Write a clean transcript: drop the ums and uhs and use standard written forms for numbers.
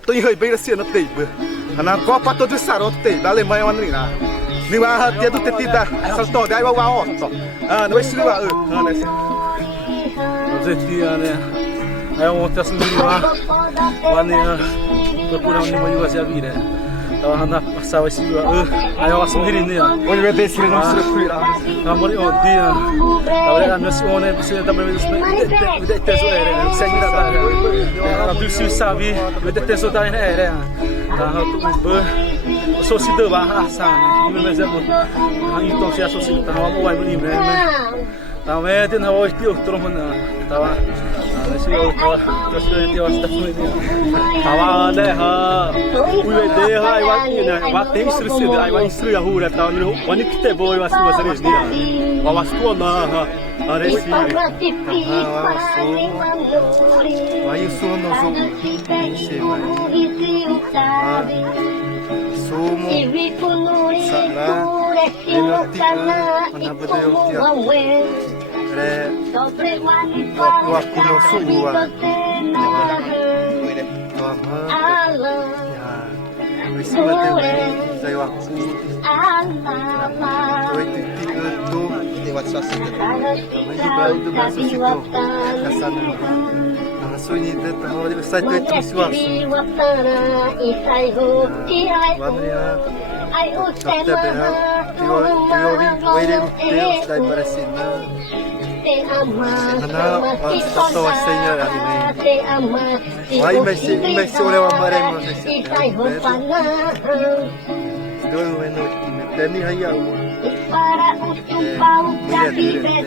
Tô enraibando assim no tempo. Na Copa todo sarot tem da Alemanha uma nina. Nima dia do tetida salto dai wa otto. Não vai ser né. Dia né. Aí ontem assim lá. Wania procurando uma yuas ya vida. Tava hendak pasal isi aí eu assumi ini ya. Olha vai descer no circuito. Namori dia. Tava lá nesse one precisa também de teso era. Não sei ainda tá. Tu se sabe, de teso tá na era. Tá tu ber. Só se deu a sana. Ini mesmo. Então se associa tá uma boa menina, né? Tava de na hoje tio tromona. Tava nesse outro terus dia was ini. Tava deh ha. Uide ha ai wa tem istri ai wa istri ahura tava no oni kite boy was was dia. Wa was tu na ha. Aresi. Wa isso no zo. Sumo sana waktu no suwa saya waktu itu lewat sosial itu bahasa situ kesana langsung ini tahu di website itu suas Dokter berhak waiting Deus dai Baracina. Karena waktu wasenya ini. Wah, imesi oleh wamarem masih. Dulu eno teni hayau. Para o pau da vida,